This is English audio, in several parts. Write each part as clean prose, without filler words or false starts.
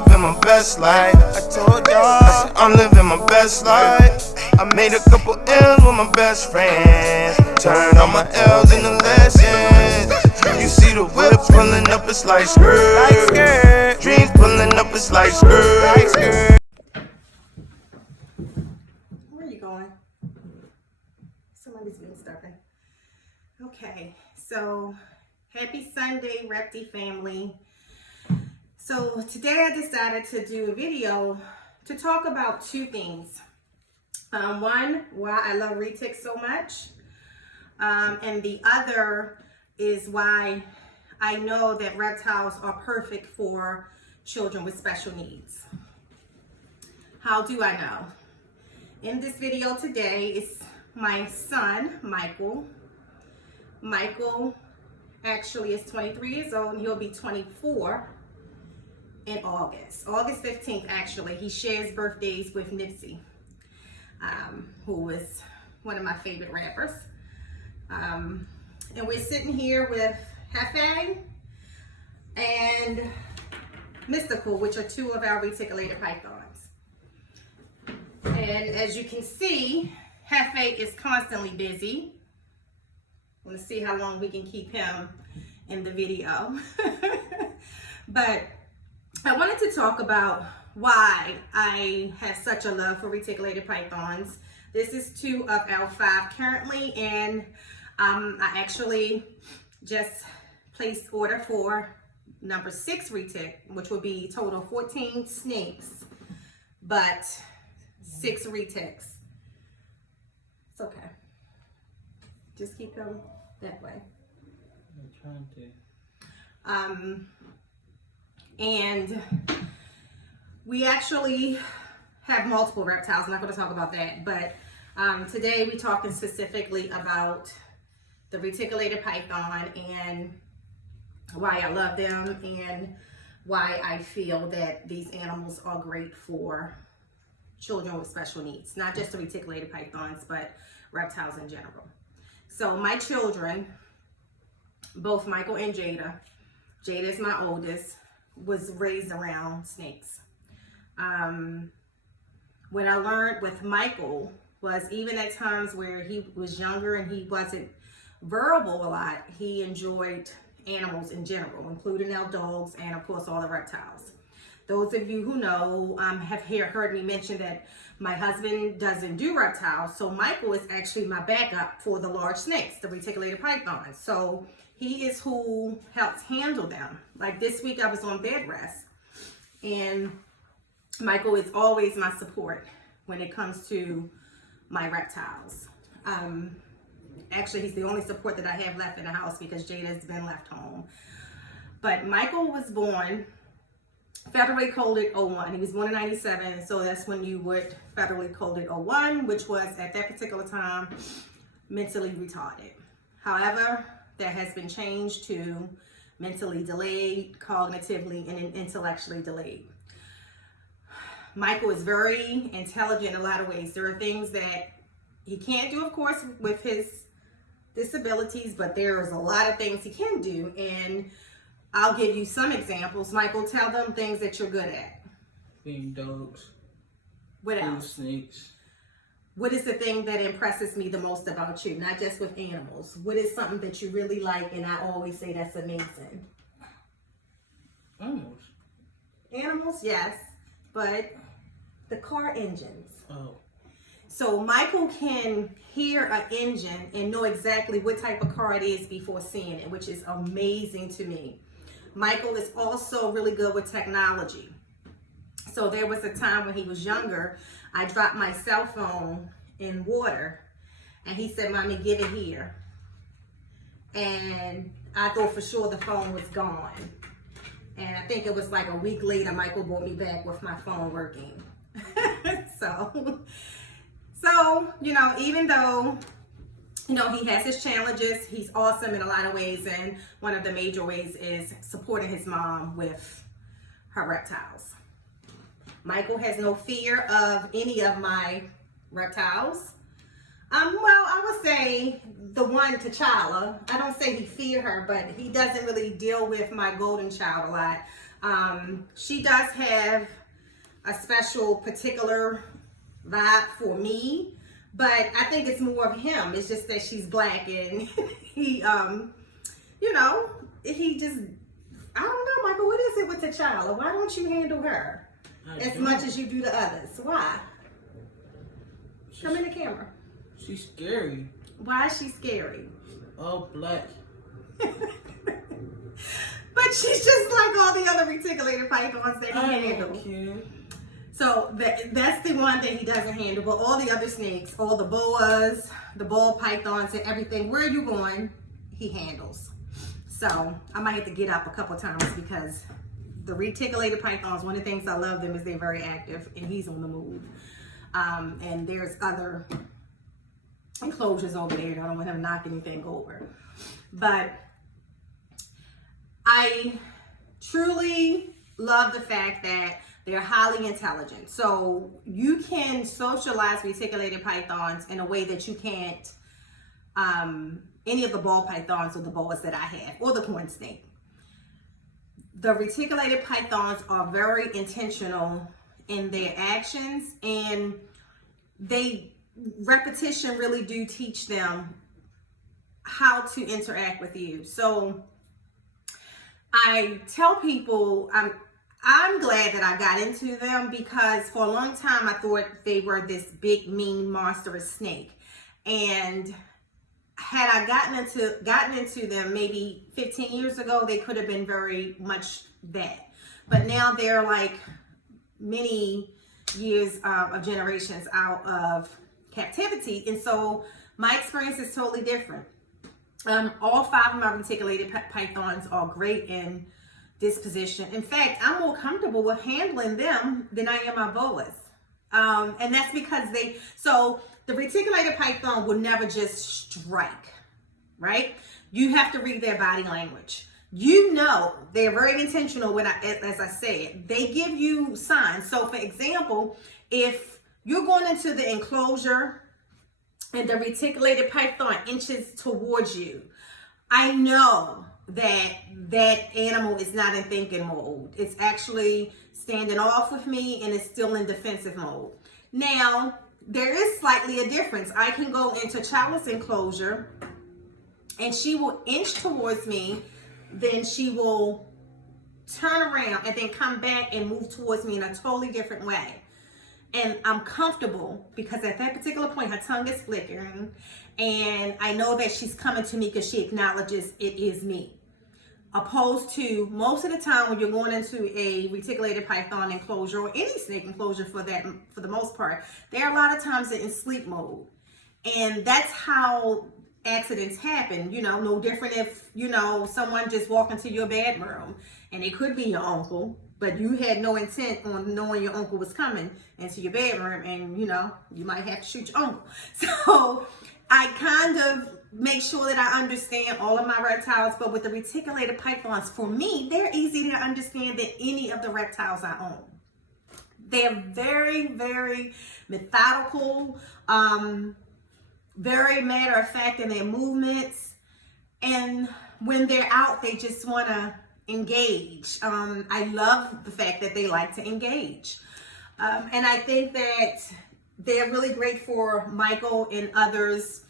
living my best life. I told y'all, I'm living my best life. I made a couple L's with my best friends. Turned all my L's into lessons. You see the whip pulling up, it's like skirt. Dreams pulling up, it's like skirt. Where are you going? Somebody's being stubborn. Okay, so happy Sunday, Repti family. So today I decided to do a video to talk about two things. One, why I love Retic so much. And the other is why I know that reptiles are perfect for children with special needs. How do I know? In this video today is my son, Michael. Michael actually is 23 years old and he'll be 24 in August. August 15th, actually. He shares birthdays with Nipsey, who is one of my favorite rappers. And we're sitting here with Hefe and Mystical, which are two of our reticulated pythons. And as you can see, Hefe is constantly busy. I want to see how long we can keep him in the video. But I wanted to talk about why I have such a love for reticulated pythons. This is 2 of our 5 currently, and I actually just placed order for number 6 retic, which will be total 14 snakes, but 6 retics. It's okay. Just keep them that way. I'm trying to. And we actually have multiple reptiles. I'm not going to talk about that, but today we're talking specifically about the reticulated python and why I love them and why I feel that these animals are great for children with special needs. Not just the reticulated pythons, but reptiles in general. So my children, both Michael and Jada is my oldest, was raised around snakes. What I learned with Michael was even at times where he was younger and he wasn't verbal a lot, he enjoyed animals in general, including our dogs and of course all the reptiles. Those of you who know have heard me mention that my husband doesn't do reptiles, so Michael is actually my backup for the large snakes, the reticulated pythons. So he is who helps handle them. Like this week I was on bed rest, and Michael is always my support when it comes to my reptiles. Actually, he's the only support that I have left in the house because Jada's been left home. But Michael was born federally coded 01. He was born in 97, so that's when you would federally coded 01, which was at that particular time mentally retarded. However, that has been changed to mentally delayed, cognitively, and intellectually delayed. Michael is very intelligent in a lot of ways. There are things that he can't do, of course, with his disabilities, but there's a lot of things he can do, and I'll give you some examples. Michael, tell them things that you're good at. Feeding dogs. What else? Snakes. What is the thing that impresses me the most about you? Not just with animals. What is something that you really like and I always say that's amazing? Animals. Animals, yes, but the car engines. Oh. So Michael can hear an engine and know exactly what type of car it is before seeing it, which is amazing to me. Michael is also really good with technology. So there was a time when he was younger, I dropped my cell phone in water and he said, "Mommy, give it here." And I thought for sure the phone was gone. And I think it was like a week later, Michael brought me back with my phone working. So, you know, even though, you know, he has his challenges, he's awesome in a lot of ways. And one of the major ways is supporting his mom with her reptiles. Michael has no fear of any of my reptiles. Well, I would say the one, T'Challa. I don't say he feared her, but he doesn't really deal with my golden child a lot. She does have a special particular vibe for me, but I think it's more of him. It's just that she's black and he, you know, he just, I don't know, Michael, what is it with the child? Why don't you handle her as much as you do the others? Why? Come in the camera. She's scary. Why is she scary? All black. But she's just like all the other reticulated pythons that he handles. So that's the one that he doesn't handle. But all the other snakes, all the boas, the ball pythons and everything, where are you going, he handles. So I might have to get up a couple times because the reticulated pythons, one of the things I love them is they're very active and he's on the move. And there's other enclosures over there. I don't want him to knock anything over. But I truly love the fact that they're highly intelligent. So you can socialize reticulated pythons in a way that you can't any of the ball pythons or the boas that I have, or the corn snake. The reticulated pythons are very intentional in their actions, and repetition really do teach them how to interact with you. So I tell people I'm glad that I got into them, because for a long time I thought they were this big, mean, monstrous snake. And had I gotten into them maybe 15 years ago, they could have been very much that. But now they're like many years of generations out of captivity. And so my experience is totally different. All 5 of my reticulated pythons are great in disposition. In fact, I'm more comfortable with handling them than I am my boas. And that's because so the reticulated python will never just strike, right? You have to read their body language. You know, they're very intentional as I said, they give you signs. So for example, if you're going into the enclosure and the reticulated python inches towards you, I know that animal is not in thinking mode. It's actually standing off with me and it's still in defensive mode. Now, there is slightly a difference. I can go into childless enclosure and she will inch towards me, then she will turn around and then come back and move towards me in a totally different way. And I'm comfortable because at that particular point, her tongue is flickering and I know that she's coming to me because she acknowledges it is me. Opposed to most of the time when you're going into a reticulated python enclosure or any snake enclosure for the most part, there are a lot of times they're in sleep mode. And that's how accidents happen. You know, no different if, you know, someone just walked into your bedroom and it could be your uncle, but you had no intent on knowing your uncle was coming into your bedroom and, you know, you might have to shoot your uncle. So I kind of make sure that I understand all of my reptiles, but with the reticulated pythons, for me, they're easier to understand than any of the reptiles I own. They're very, very methodical, very matter of fact in their movements. And when they're out, they just want to engage. I love the fact that they like to engage. And I think that they're really great for Michael and others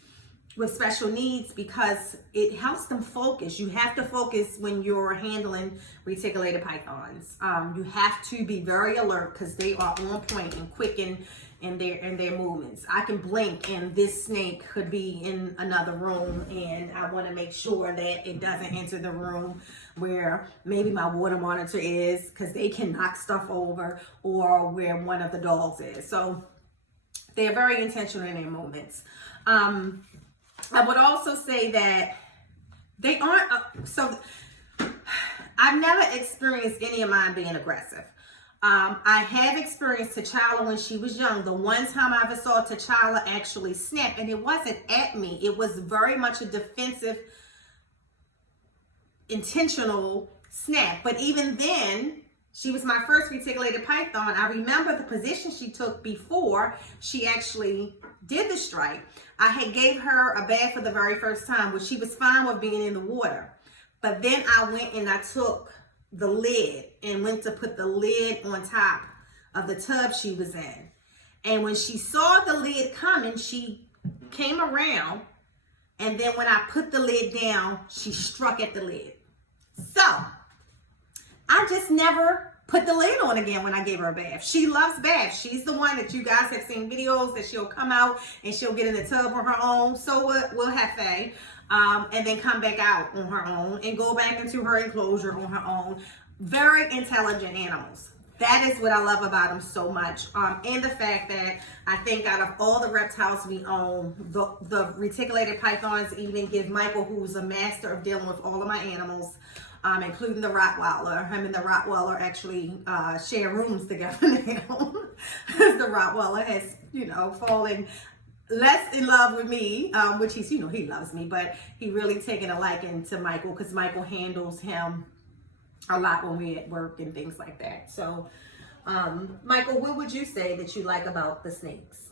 with special needs because it helps them focus. You have to focus when you're handling reticulated pythons. You have to be very alert because they are on point and quick in their movements. I can blink and this snake could be in another room and I want to make sure that it doesn't enter the room where maybe my water monitor is, because they can knock stuff over, or where one of the dogs is. So they're very intentional in their movements. I would also say that they aren't, so I've never experienced any of mine being aggressive. I have experienced T'Challa when she was young. The one time I ever saw T'Challa actually snap, and it wasn't at me. It was very much a defensive, intentional snap. But even then, she was my first reticulated python. I remember the position she took before she actually did the strike. I had gave her a bath for the very first time, which she was fine with being in the water. But then I went and I took the lid and went to put the lid on top of the tub she was in. And when she saw the lid coming, she came around, and then when I put the lid down, she struck at the lid. So I just never put the lid on again when I gave her a bath. She loves baths. She's the one that you guys have seen videos that she'll come out and she'll get in the tub on her own. So will Hefe. And then come back out on her own and go back into her enclosure on her own. Very intelligent animals. That is what I love about them so much. And the fact that I think out of all the reptiles we own, the reticulated pythons even give Michael, who's a master of dealing with all of my animals, including the Rottweiler. Him and the Rottweiler actually share rooms together now. Because the Rottweiler has, fallen less in love with me, which he's, he loves me, but he really taken a liking to Michael because Michael handles him a lot when we're at work and things like that. So, Michael, what would you say that you like about the snakes?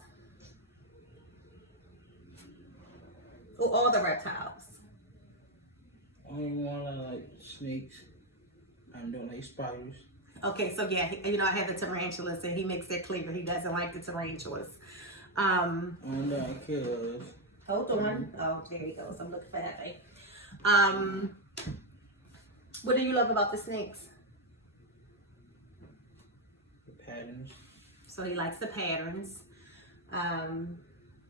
Or all the reptiles? Only one I like snakes. I don't like spiders. Okay, so yeah, I had the tarantulas, and he makes that clear. He doesn't like the tarantulas. And I kill. Hold on. Oh, there he goes. I'm looking for that. What do you love about the snakes? The patterns. So he likes the patterns.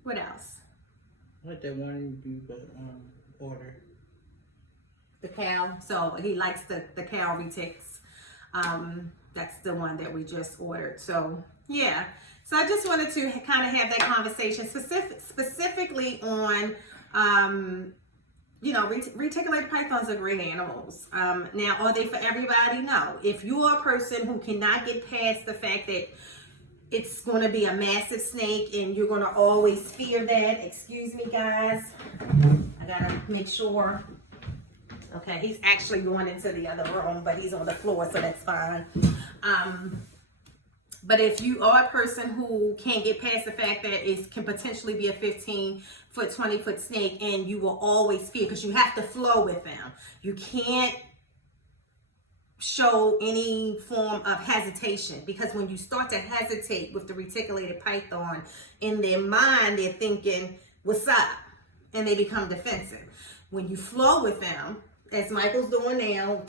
What else? I like that one you order. The cow. So he likes the cow retics. That's the one that we just ordered. So yeah. So I just wanted to kind of have that conversation specifically on, reticulated pythons are great animals. Now, are they for everybody? No. If you're a person who cannot get past the fact that it's going to be a massive snake and you're going to always fear that, excuse me, guys. I got to make sure. Okay, he's actually going into the other room, but he's on the floor, so that's fine. But if you are a person who can't get past the fact that it can potentially be a 15-foot, 20-foot snake, and you will always fear, because you have to flow with them. You can't show any form of hesitation, because when you start to hesitate with the reticulated python, in their mind, they're thinking, what's up? And they become defensive. When you flow with them, as Michael's doing now,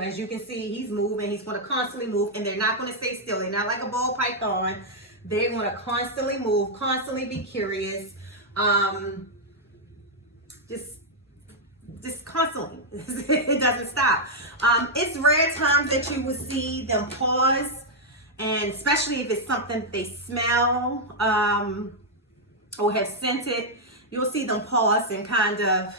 as you can see, he's moving. He's going to constantly move, and they're not going to stay still. They're not like a ball python. They're going to constantly move, constantly be curious, just constantly. It doesn't stop. It's rare times that you will see them pause, and especially if it's something they smell or have scented, you'll see them pause and kind of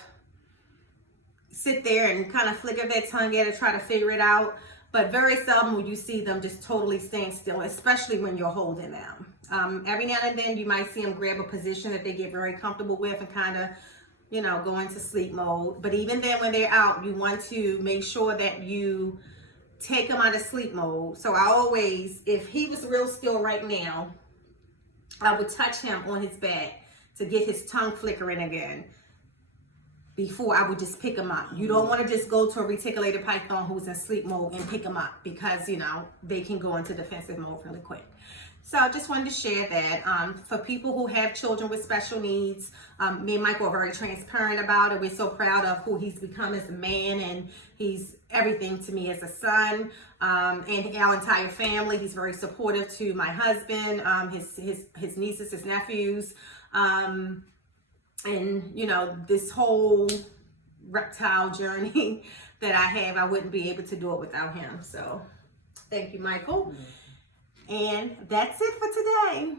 sit there and kind of flicker their tongue at it, try to figure it out. But very seldom will you see them just totally stand still, especially when you're holding them. Every now and then you might see them grab a position that they get very comfortable with and kind of, go into sleep mode. But even then, when they're out, you want to make sure that you take them out of sleep mode. So I always, if he was real still right now, I would touch him on his back to get his tongue flickering again before I would just pick him up. You don't want to just go to a reticulated python who's in sleep mode and pick him up, because, they can go into defensive mode really quick. So I just wanted to share that. For people who have children with special needs, me and Michael are very transparent about it. We're so proud of who he's become as a man, and he's everything to me as a son, and our entire family. He's very supportive to my husband, his nieces, his nephews, and this whole reptile journey that I have, I wouldn't be able to do it without him. So thank you, Michael. And that's it for today.